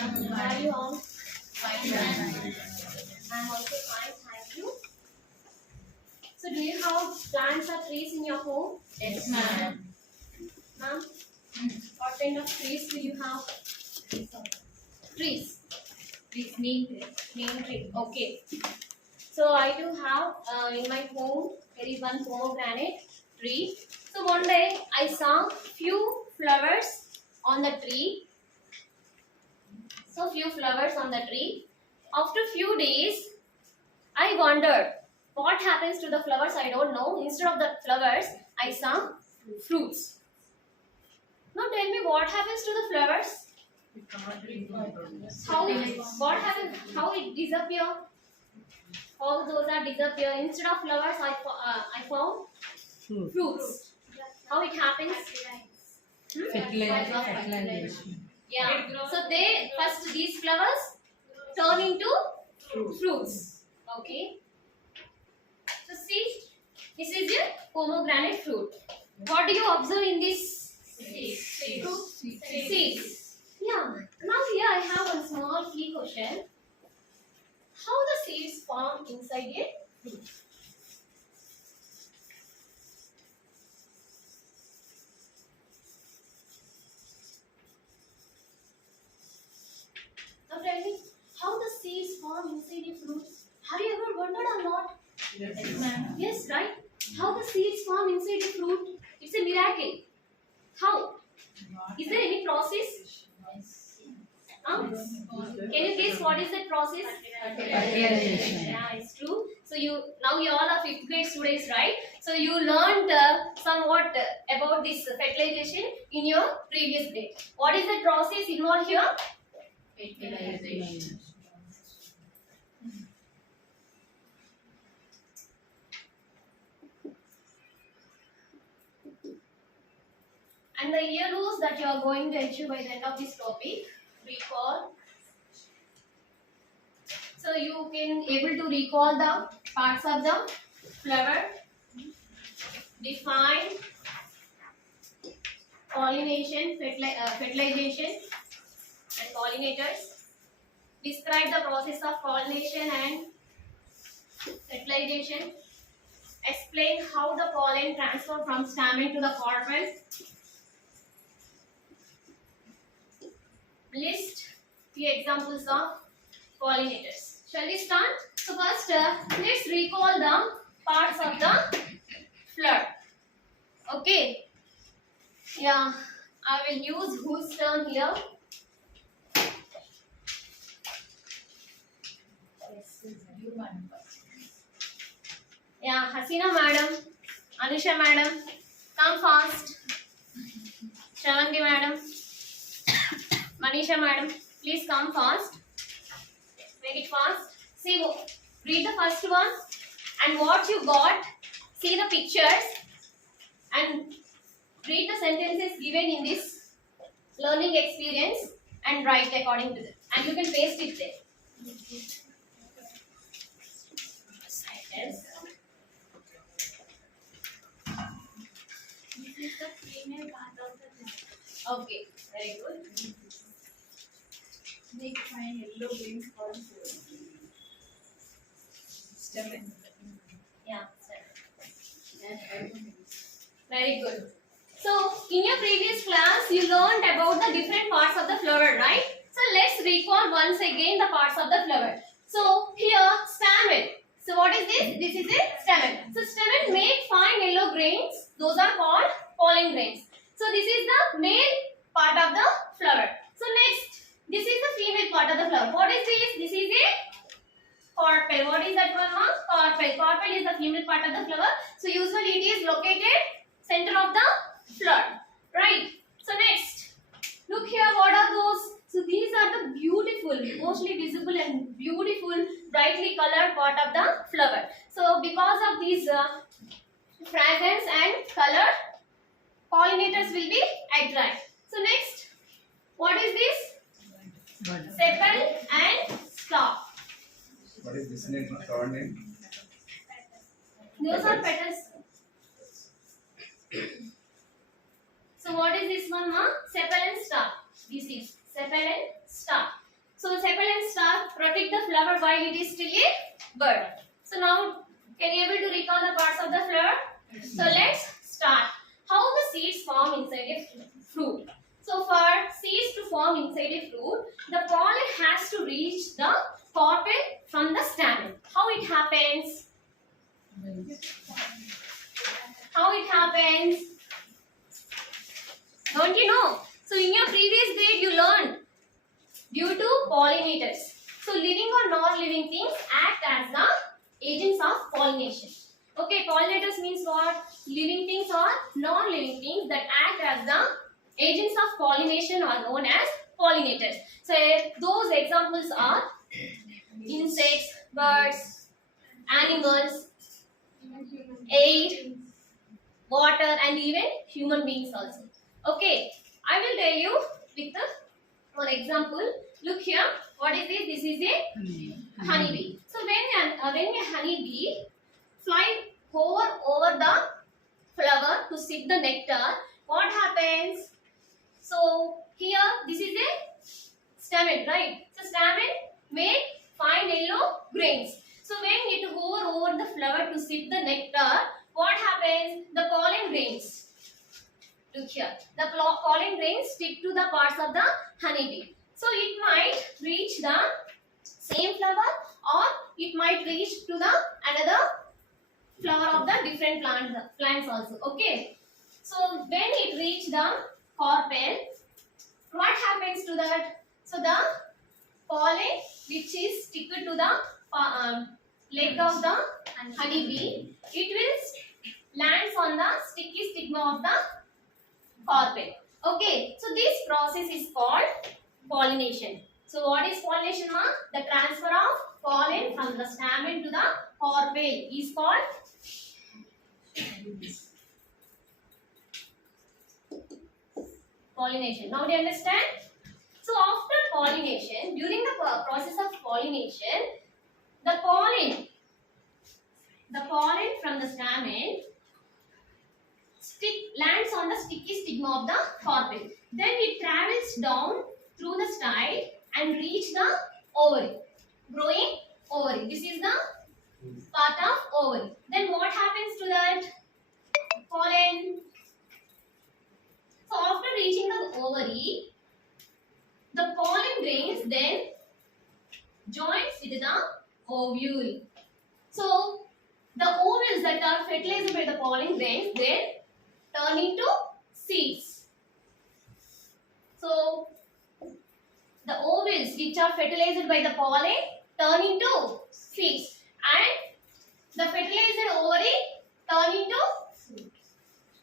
Are you all fine? I'm also fine, thank you. So do you have plants or trees in your home? Yes, ma'am. Ma'am, what kind of trees do you have? Trees. Please name Name tree. Okay. So I do have in my home there is one pomegranate tree. So one day I saw few flowers on the tree. So few flowers on the tree. After few days, I wondered what happens to the flowers. I don't know. Instead of the flowers, I saw fruits. Now tell me what happens to the flowers? How what happens? How it disappear? All those are disappear. Instead of flowers, I found fruits. How it happens? Fertilization. Yeah. So they first these flowers turn into fruits. Okay. So see, this is a pomegranate fruit. What do you observe in this fruit? Seeds. Yeah. Now here I have one small key question. How the seeds form inside a fruit? Now tell me, how the seeds form inside a fruit? Have you ever wondered or not? Yes, ma'am. Yes, right? How the seeds form inside a fruit? It's a miracle. How? Is there any process? Can you guess what is that process? Fertilization. Yeah, it's true. So you all are 5th grade students, right? So you learned somewhat about this fertilization in your previous grade. What is the process involved here? Fertilization. And the year rules that you are going to achieve by the end of this topic, recall. So you can able to recall the parts of the flower, define pollination, fertilization and pollinators, describe the process of pollination and fertilization, explain how the pollen transfer from stamen to the carpel, list the examples of pollinators. Shall we start? So first, let's recall the parts of the flower. Okay. Yeah, I will use whose turn here. Yeah, Hasina madam, Anusha madam, come fast. Shavangi madam, Manisha madam, please come fast. Make it fast. See, read the first one and what you got. See the pictures and read the sentences given in this learning experience and write according to that. And you can paste it there. Yes. This is the female part of the Okay, very good. Make fine yellow green for stem. Yeah, very good. So, in your previous class, you learned about the different parts of the flower, right? So, let's recall once again the parts of the flower. So, here, stamen. So, what is this? This is a stamen. So, stamen make fine yellow grains. Those are called pollen grains. So, this is the male part of the flower. So, next, this is the female part of the flower. What is this? This is a carpel. What is that one? Carpel. Carpel is the female part of the flower. So, usually it is located center of the flower. Right. So, next, look here. What are those? So, these are the beautiful, mostly visible and beautiful, brightly colored part of the flower. So, because of these fragrance and color, pollinators will be attracted. So, next, what is this? Sepal and stalk. What is this name? Third name? Those are petals. So what is this one, ma? Sepal and stalk. This is sepal and stalk. eat the flower while it is still a bud. So now, can you able to recall the parts of the flower? So let's start. How the seeds form inside a fruit. So for seeds to form inside a fruit, the pollen has to reach the carpel from the stamen. How it happens? How it happens? Don't you know? So in your previous grade you learned due to pollinators. So living or non-living things act as the agents of pollination. Okay, pollinators means what? Living things or non-living things that act as the agents of pollination are known as pollinators. So those examples are insects, birds, animals, air, water, and even human beings also. Okay, I will tell you with one example. Look here, what is this? This is a honeybee. So when a honeybee fly over the flower to sip the nectar, what happens? So here this is a stamen, right? So stamen may find yellow grains. So when it hover over the flower to sip the nectar, what happens? The pollen grains. Look here. The pollen grains stick to the parts of the honeybee. So it might reach the same flower or it might reach to the another flower of the different plants also. Okay. So when it reach the carpel, what happens to that? So the pollen which is stick to the leg of the honeybee, it will lands on the sticky stigma of the carpel. Okay, so this process is called pollination. So what is pollination, ma? The transfer of pollen from the stamen to the carpel is called pollination. Now do you understand? So after pollination, during the process of pollination, the pollen from the stamen lands on the sticky stigma of the carpel. Then it travels down through the style and reach the ovary, growing ovary. This is the part of ovary. Then what happens to that pollen? So after reaching the ovary, the pollen grains then joins with the ovule. So the ovules that are fertilized by the pollen grains then turn into seeds. So the ovules which are fertilized by the pollen turn into seeds, and the fertilized ovary turn into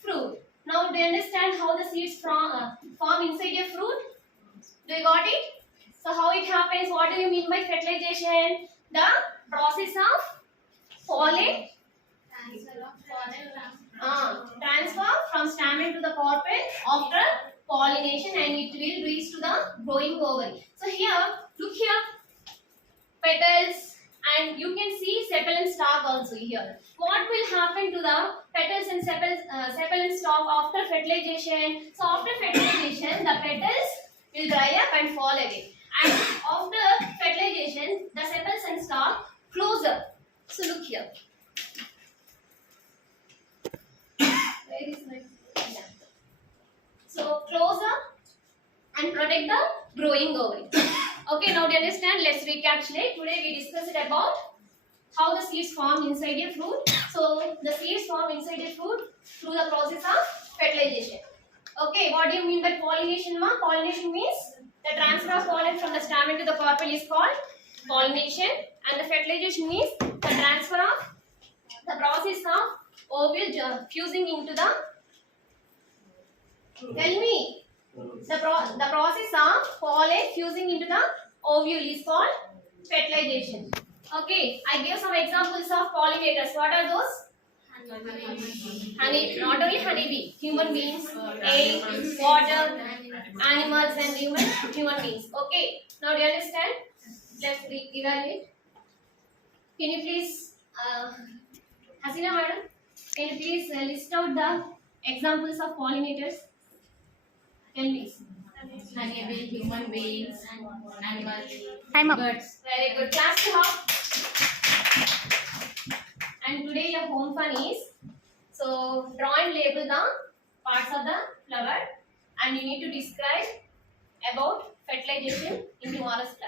fruit. Now do you understand how the seeds form inside a fruit? Do you got it? So how it happens? What do you mean by fertilization? The process of pollen transfer from stamen to the carpel after pollination, and it will reach to the growing ovary. So here, look here, petals, and you can see sepal and stalk also here. What will happen to the petals and sepal and stalk after fertilization? So after fertilization, the petals will dry up and fall away. And after fertilization, the sepals and stalk close up. So look here. Where is my example? So close up and protect the growing ovary. Okay, now do you understand? Let's recapitulate. Today we discussed about how the seeds form inside a fruit. So the seeds form inside a fruit through the process of fertilization. Okay, what do you mean by pollination, ma? Pollination means the transfer of pollen from the stamen to the carpel is called pollination, and the fertilization means the transfer of the process of ovule fusing into the. Tell me. The process of pollen fusing into the ovule is called fertilization. Okay, I gave some examples of pollinators. What are those? Honey, not only honeybee, human beings, air, water, animals, and human beings. Okay, now do you understand? Let's evaluate. Can you please, Hasina madam, can you please list out the examples of pollinators? Tell me. Honeybee, human beings, animals, Time up. birds. Very good. Class to hop. And today your home fun is, so draw and label the parts of the flower and you need to describe about fertilization in tomorrow's class.